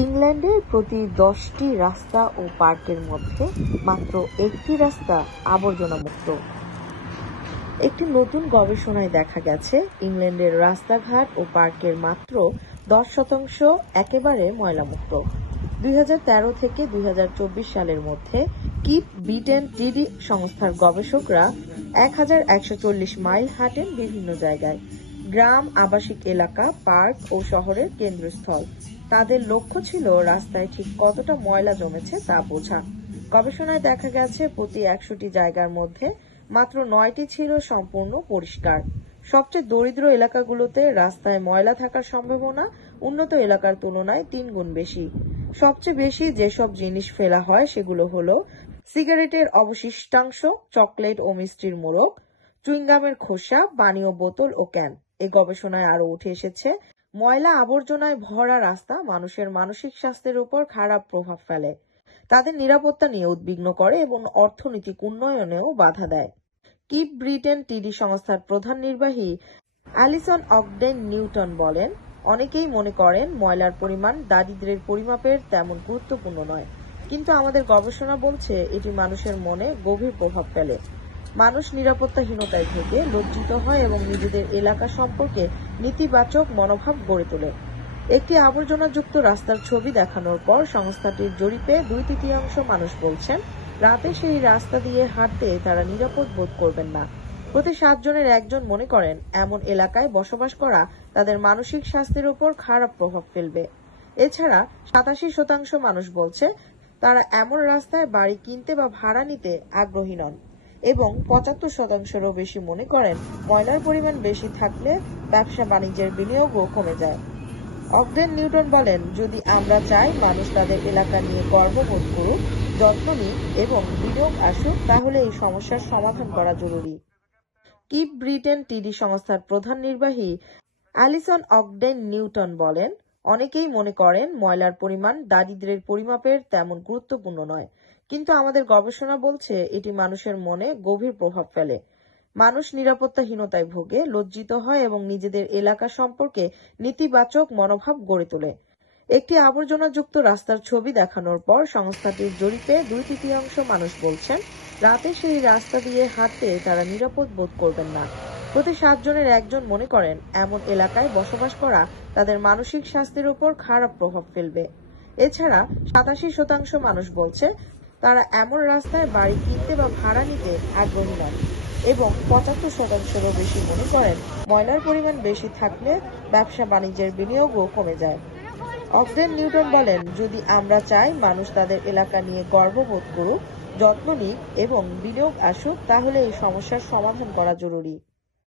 ইংল্যান্ডের প্রতি 10টি রাস্তা ও পার্কের মধ্যে মাত্র একটি রাস্তা আবর্জনামুক্ত। একটি নতুন গবেষণায় দেখা গেছে, ইংল্যান্ডের রাস্তাঘাট ও পার্কের মাত্র 10% একেবারে ময়লামুক্ত। 2013 থেকে 2024 সালের মধ্যে কিপ ব্রিটেন টিডি সংস্থার গবেষকরা 1140 মাইল হাঁটেন বিভিন্ন জায়গায়, গ্রাম, আবাসিক এলাকা, পার্ক ও শহরের কেন্দ্রস্থল। তাদের লক্ষ্য ছিল রাস্তায় ঠিক কতটা ময়লা জমেছে তা বোঝা। গবেষণায় দেখা গেছে, প্রতি 100টি জায়গার মধ্যে মাত্র 9টি ছিল সম্পূর্ণ পরিষ্কার। সবচেয়ে দরিদ্র এলাকাগুলোতে রাস্তায় ময়লা থাকার সম্ভাবনা উন্নত এলাকার তুলনায় 3 গুণ বেশি। সবচেয়ে বেশি যেসব জিনিস ফেলা হয় সেগুলো হলো সিগারেটের অবশিষ্টাংশ, চকলেট ও মিষ্টির মোড়ক, চুইংগামের খোসা, পানীয় বোতল ও ক্যান। এই গবেষণায় আরো উঠে এসেছে, ময়লা আবর্জনায় ভরা রাস্তা মানুষের মানসিক স্বাস্থ্যের উপর খারাপ প্রভাব ফেলে, তাদের নিরাপত্তা নিয়ে উদ্বিগ্ন করে এবং অর্থনৈতিক উন্নয়নেও বাধা দেয়। কিপ ব্রিটেন টিডি সংস্থার প্রধান নির্বাহী অ্যালিসন অগডেন নিউটন বলেন, অনেকেই মনে করেন ময়লার পরিমাণ দারিদ্র্যের পরিমাপের তেমন গুরুত্বপূর্ণ নয়, কিন্তু আমাদের গবেষণা বলছে এটি মানুষের মনে গভীর প্রভাব ফেলে। মানুষ নিরাপত্তাহীনতায় ভোগে, লজ্জিত হয় এবং নিজেদের এলাকা সম্পর্কে নেতিবাচক মনোভাব গড়ে তোলে। একটি আবর্জনাযুক্ত রাস্তার ছবি দেখানোর পর সংস্থাটির জরিপে 2/3 মানুষ বলছেন রাতে সেই রাস্তা দিয়ে হাঁটতে তারা নিরাপদ বোধ করবেন না। প্রতি 7 জনের 1 জন মনে করেন এমন এলাকায় বসবাস করা তাদের মানসিক স্বাস্থ্যের উপর খারাপ প্রভাব ফেলবে। এছাড়া 87% মানুষ বলছে তারা এমন রাস্তায় বাড়ি কিনতে বা ভাড়া নিতে আগ্রহী নন এবং 75%-এরও বেশি মনে করেন ময়লার পরিমাণ বেশি থাকলে ব্যবসা বাণিজ্যের বিনিয়োগও কমে যায়। অগডেন নিউটন বলেন, যদি আমরা চাই মানুষ তাদের এলাকা নিয়ে গর্ববোধ করুক, যত্ন নিক এবং বিনিয়োগ আসুক, তাহলে এই সমস্যার সমাধান করা জরুরি। কিপ ব্রিটেন টিডি সংস্থার প্রধান নির্বাহী অ্যালিসন অগডেন নিউটন বলেন, অনেকেই মনে করেন ময়লার পরিমাণ দারিদ্র্যের পরিমাপের তেমন গুরুত্বপূর্ণ নয়, কিন্তু আমাদের গবেষণা বলছে এটি মানুষের মনে গভীর প্রভাব ফেলে। মানুষ নিরাপত্তাহীনতায় ভোগে, লজ্জিত হয় এবং নিজেদের এলাকা সম্পর্কে নেতিবাচক মনোভাব গড়ে তোলে। একটি আবর্জনাযুক্ত রাস্তার ছবি দেখানোর পর সংস্থাটির জরিপে 2/3 মানুষ বলছেন রাতে সেই রাস্তা দিয়ে হাঁটতে তারা নিরাপদ বোধ করবেন না। প্রতি 7 জনের 1 জন মনে করেন এমন এলাকায় বসবাস করা তাদের মানসিক স্বাস্থ্যের উপর খারাপ প্রভাব ফেলবে। এছাড়া 87% মানুষ বলছে তারা এমন রাস্তায় বাড়ি কিনতে বা ভাড়া নিতে আগ্রহী নন এবং 75%-এরও বেশি মনে করেন ময়লার পরিমাণ বেশি থাকলে ব্যবসা বাণিজ্যের বিনিয়োগও কমে যায়। অগডেন নিউটন বলেন, যদি আমরা চাই মানুষ তাদের এলাকা নিয়ে গর্ববোধ করুক, যত্ন নিক এবং বিনিয়োগ আসুক, তাহলে এই সমস্যার সমাধান করা জরুরি।